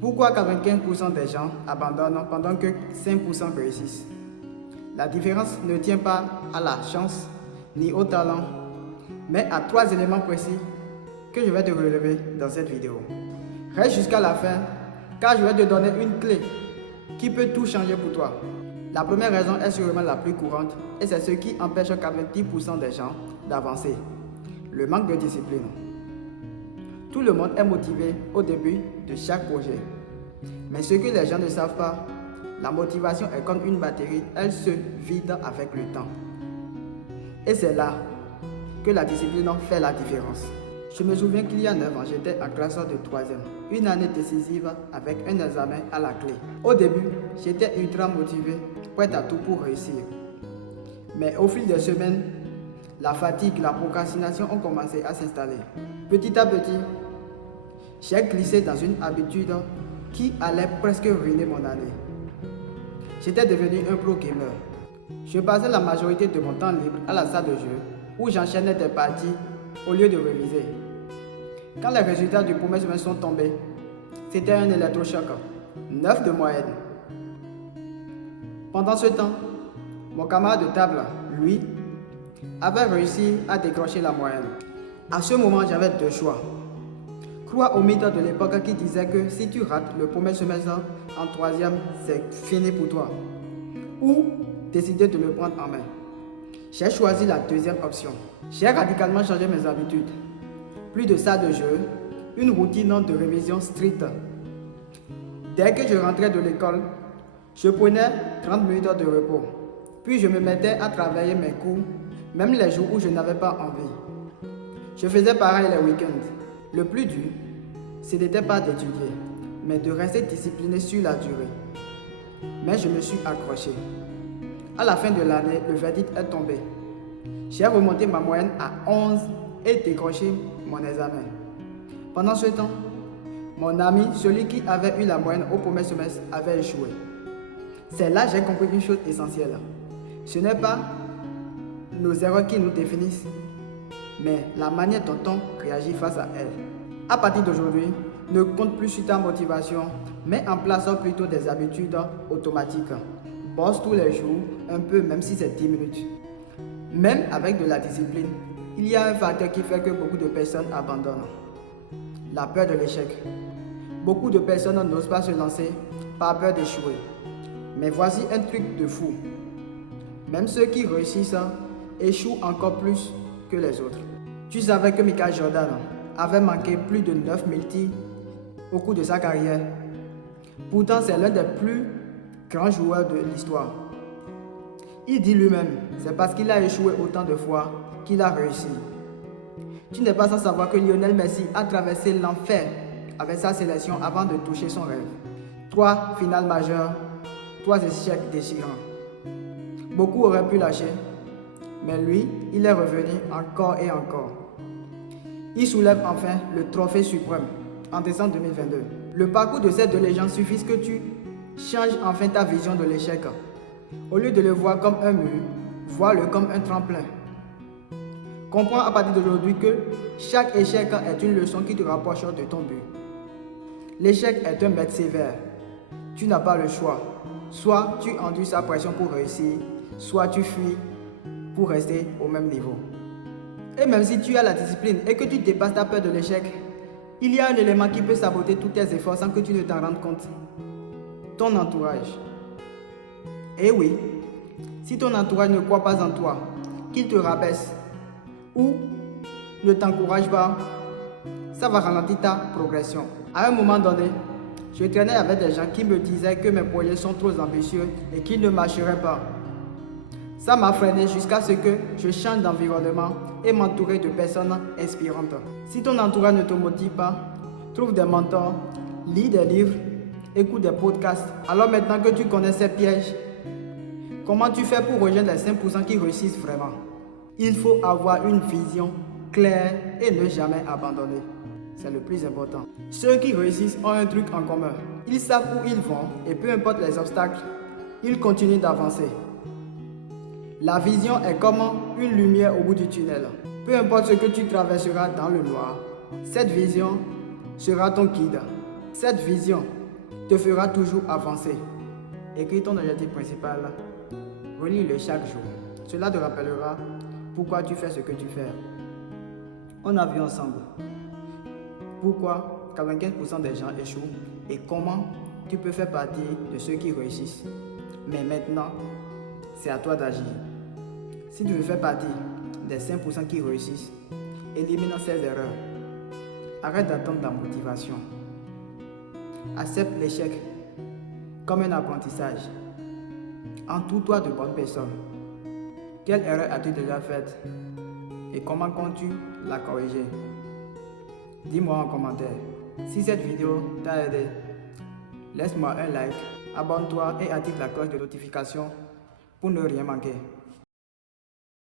Pourquoi 95% des gens abandonnent pendant que 5% réussissent? La différence ne tient pas à la chance ni au talent, mais à 3 éléments précis que je vais te relever dans cette vidéo. Reste jusqu'à la fin car je vais te donner une clé qui peut tout changer pour toi. La première raison est sûrement la plus courante et c'est ce qui empêche 90% des gens d'avancer. Le manque de discipline. Tout le monde est motivé au début de chaque projet. Mais ce que les gens ne savent pas, la motivation est comme une batterie, elle se vide avec le temps. Et c'est là que la discipline fait la différence. Je me souviens qu'il y a 9 ans, j'étais en classe de 3e, une année décisive avec un examen à la clé. Au début, j'étais ultra motivé, prêt à tout pour réussir. Mais au fil des semaines, la fatigue, la procrastination ont commencé à s'installer. Petit à petit, j'ai glissé dans une habitude qui allait presque ruiner mon année. J'étais devenu un pro gamer. Je passais la majorité de mon temps libre à la salle de jeu où j'enchaînais des parties au lieu de réviser. Quand les résultats du premier semestre sont tombés, c'était un électrochoc, 9 de moyenne. Pendant ce temps, mon camarade de table, lui, avait réussi à décrocher la moyenne. À ce moment, j'avais 2 choix. Croire au mythe de l'époque qui disait que si tu rates le premier semestre en 3e, c'est fini pour toi. Ou décider de le prendre en main. J'ai choisi la deuxième option. J'ai radicalement changé mes habitudes. Plus de salle de jeu, une routine de révision stricte. Dès que je rentrais de l'école, je prenais 30 minutes de repos. Puis je me mettais à travailler mes cours, même les jours où je n'avais pas envie. Je faisais pareil les week-ends. Le plus dur, ce n'était pas d'étudier, mais de rester discipliné sur la durée. Mais je me suis accroché. À la fin de l'année, le verdict est tombé. J'ai remonté ma moyenne à 11 et décroché mon examen. Pendant ce temps, mon ami, celui qui avait eu la moyenne au premier semestre, avait échoué. C'est là que j'ai compris une chose essentielle. Ce n'est pas nos erreurs qui nous définissent, mais la manière dont on réagit face à elles. À partir d'aujourd'hui, ne compte plus sur ta motivation, mets en place plutôt des habitudes automatiques. Bosse tous les jours, un peu, même si c'est 10 minutes. Même avec de la discipline, il y a un facteur qui fait que beaucoup de personnes abandonnent. La peur de l'échec. Beaucoup de personnes n'osent pas se lancer par peur d'échouer. Mais voici un truc de fou. Même ceux qui réussissent échouent encore plus que les autres. Tu savais que Michael Jordan avait manqué plus de 9 multis au cours de sa carrière. Pourtant, c'est l'un des plus grands joueurs de l'histoire. Il dit lui-même, c'est parce qu'il a échoué autant de fois qu'il a réussi. Tu n'es pas sans savoir que Lionel Messi a traversé l'enfer avec sa sélection avant de toucher son rêve. 3 finales majeures, 3 échecs déchirants. Beaucoup auraient pu lâcher, mais lui, il est revenu encore et encore. Il soulève enfin le trophée suprême en décembre 2022. Le parcours de ces 2 légendes suffit que tu changes enfin ta vision de l'échec. Au lieu de le voir comme un mur, vois-le comme un tremplin. Comprends à partir d'aujourd'hui que chaque échec est une leçon qui te rapproche de ton but. L'échec est un maître sévère. Tu n'as pas le choix. Soit tu endures sa pression pour réussir, soit tu fuis pour rester au même niveau. Et même si tu as la discipline et que tu dépasses ta peur de l'échec, il y a un élément qui peut saboter tous tes efforts sans que tu ne t'en rendes compte. Ton entourage. Et oui, si ton entourage ne croit pas en toi, qu'il te rabaisse ou ne t'encourage pas, ça va ralentir ta progression. À un moment donné, je traînais avec des gens qui me disaient que mes projets sont trop ambitieux et qu'ils ne marcheraient pas. Ça m'a freiné jusqu'à ce que je change d'environnement et m'entourer de personnes inspirantes. Si ton entourage ne te motive pas, trouve des mentors, lis des livres, écoute des podcasts. Alors maintenant que tu connais ces pièges, comment tu fais pour rejoindre les 5% qui réussissent vraiment? Il faut avoir une vision claire et ne jamais abandonner. C'est le plus important. Ceux qui réussissent ont un truc en commun. Ils savent où ils vont et peu importe les obstacles, ils continuent d'avancer. La vision est comme une lumière au bout du tunnel. Peu importe ce que tu traverseras dans le noir, cette vision sera ton guide. Cette vision te fera toujours avancer. Écris ton objectif principal, relis-le chaque jour. Cela te rappellera pourquoi tu fais ce que tu fais. On a vu ensemble pourquoi 95% des gens échouent et comment tu peux faire partie de ceux qui réussissent. Mais maintenant, c'est à toi d'agir. Si tu veux faire partie des 5% qui réussissent, élimine ces erreurs. Arrête d'attendre la motivation. Accepte l'échec comme un apprentissage. Entoure-toi de bonnes personnes. Quelle erreur as-tu déjà faite et comment comptes-tu la corriger? Dis-moi en commentaire. Si cette vidéo t'a aidé, laisse-moi un like, abonne-toi et active la cloche de notification pour ne rien manquer.